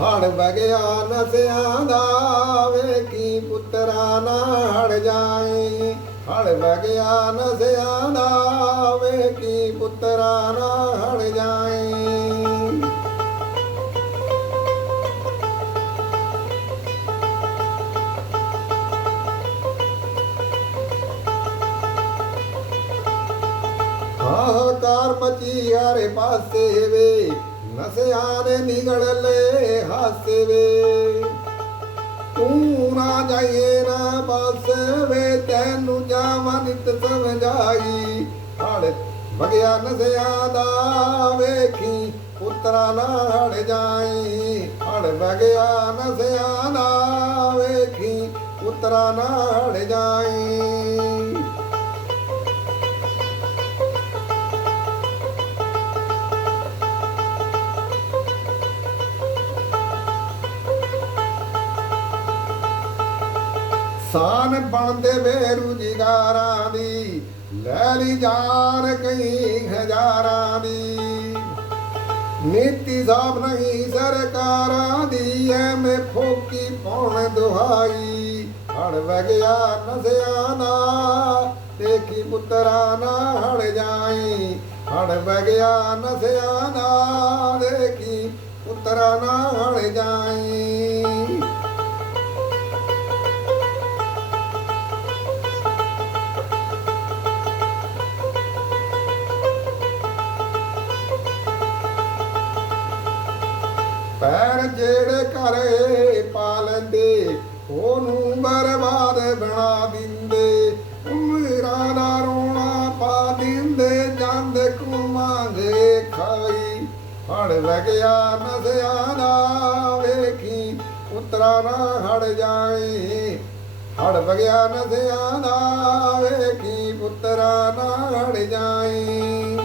ਹੜ ਵਗਿਆ ਨਸਿਆਂ ਦਾ ਵੇਖੀ ਪੁੱਤਰਾ ਨਾ ਹੜ ਜਾਏ। ਹੜ ਵਗਿਆ ਨਸਿਆਂ ਦਾ ਵੇਖੀ ਪੁੱਤਰਾ ਨਾ ਹੜ ਜਾਏ। ਹਾਹਾਕਾਰ ਮਚੀ ਹਰੇ ਪਾਸੇ ਵੇ। ਨਸਿਆਂ ਨੇ ਨਿਗੜ ਲੈ ਵੇ ਤੂੰ ਨਾ ਜਾਈਏ, ਨਾ ਬਸ ਵੇ ਤੈਨੂੰ ਜਾਵਾਂ ਨਿਤ ਸਮਝਾਈ। ਹੜ ਬਗਿਆ ਨਸਿਆਂ ਦਾ ਵੇਖੀ, ਪੁੱਤਰਾ ਨਾ ਹੜ ਜਾਈ। ਹੜ ਬਗਿਆ ਨਸਿਆਂ ਦਾ ਵੇਖੀ, ਪੁੱਤਰਾ ਨਾ ਹੜ ਜਾਈ। ਸਾਨ ਬਣਦੇ ਵੇ ਰੁਜ਼ਗਾਰਾਂ ਦੀ, ਲੈ ਲਈ ਜਾਨ ਕਈ ਹਜ਼ਾਰਾਂ ਦੀ। ਨੀਤੀ ਸਾਬ ਨਹੀਂ ਸਰਕਾਰਾਂ ਦੀ, ਐਵੇਂ ਫੋਕੀ ਪਾਉਣ ਦੁਹਾਈ। ਹੜ ਵਗਿਆ ਨਸਿਆਂ ਦਾ ਦੇਖੀ ਪੁੱਤਰਾ ਨਾ ਹੜ ਜਾਈ। ਹੜ ਵਗਿਆ ਨਸਿਆਂ ਦਾ ਦੇਖੀ ਪੁੱਤਰਾ ਨਾ ਪੈਰ ਜਿਹੜੇ ਘਰੇ ਪਾ ਲੈਂਦੇ, ਉਹਨੂੰ ਬਰਬਾਦ ਬਣਾ ਦਿੰਦੇ। ਉਮਰਾਂ ਦਾ ਰੋਣਾ ਪਾ ਦਿੰਦੇ, ਜਾਂਦੇ ਕੋ ਮੰਗੇ ਖਾਈ। ਹੜ ਵਗਿਆ ਨਸਿਆਂ ਦਾ, ਵੇਖੀ ਉਤਰਾ ਨਾ ਹੜ ਜਾਏ। ਹੜ ਵਗਿਆ ਨਸਿਆਂ ਦਾ, ਵੇਖੀ ਪੁੱਤਰਾ ਨਾ ਹੜ ਜਾਏ।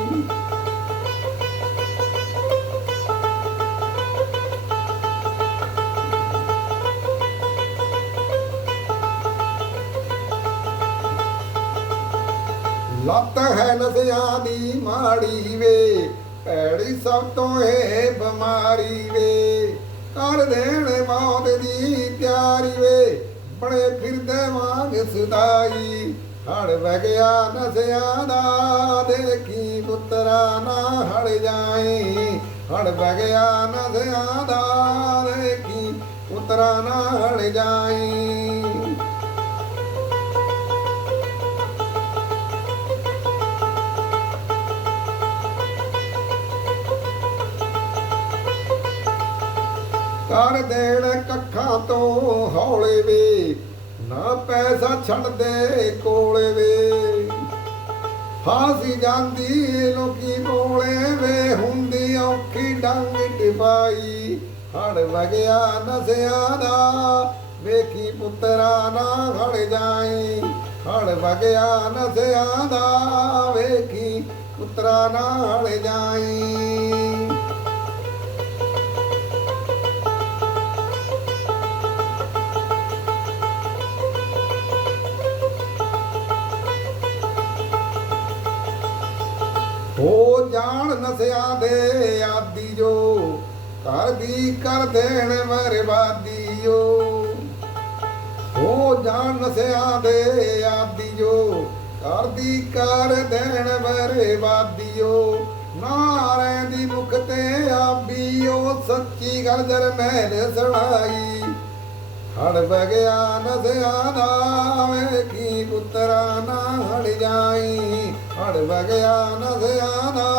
ਲੱਤ ਹੈ ਨਸਿਆਂ ਦੀ ਮਾੜੀ ਵੇ, ਭੈੜੀ ਸਭ ਤੋਂ ਇਹ ਬਿਮਾਰੀ ਵੇ। ਕਰ ਦੇਣ ਮੌਤ ਦੀ ਤਿਆਰੀ ਵੇ ਬੜੇ ਫਿਰਦੇ ਵਾਂਗ ਸੁਦਾਈ ਹੜ ਵਗਿਆ ਨਸਿਆਂ ਦਾ, ਦੇਖੀ ਪੁੱਤਰਾ ਨਾ ਹੜ ਜਾਏ। ਹੜ ਵਗਿਆ ਨਸਿਆਂ ਦਾ, ਦੇਖੀ ਪੁੱਤਰਾ ਨਾ ਹੜ ਜਾਏ। ਕਰ ਦੇਣ ਕੱਖਾਂ ਤੋਂ ਹੌਲੇ ਵੇ। ਨਾ ਪੈਸਾ ਛੱਡਦੇ ਕੋਲੇ ਵੇ। ਫਾਸੀ ਜਾਂਦੀ ਲੋਕੀ ਕੋਲੇ ਵੇ। ਹੁੰਦੀ ਔਖੀ ਡੰਗ ਟਿਪਾਈ ਹੜ ਵਗਿਆ ਨਸਿਆਂ ਦਾ। ਵੇਖੀ ਪੁੱਤਰਾ ਨਾ ਹੜ ਜਾਈ। ਹੜ ਵਗਿਆ ਨਸਿਆਂ ਦਾ। ਵੇਖੀ ਪੁੱਤਰਾ ਨਾ ਹੜ ਜਾਈ। ਹੋ ਜਾਣ ਨਸਿਆ ਦੇ ਆਦੀ ਜੋ, ਘਰ ਦੀ ਕਰ ਦੇਣ ਬਰਬਾਦੀਓ ਹੋ ਜਾਣ ਨਸਿਆਂ ਦੇ ਆਦੀ ਜੋ, ਘਰ ਦੀ ਕਰ ਦੇਣ ਬਰਬਾਦੀਓ ਨਾਰੇ ਦੀ ਮੁਖ ਤੇ ਆਬੀਓ ਸੱਚੀ ਗੱਲ ਜਰ ਮਹਿਲ ਸੜਾਈ। ਹੜ ਵਗਿਆ ਨਸਿਆਂ ਦਾ ਵੇਖੀ ਪੁੱਤਰਾ ਨਾ ਹੜ ਜਾਈ। அடுவகையானது ஆனா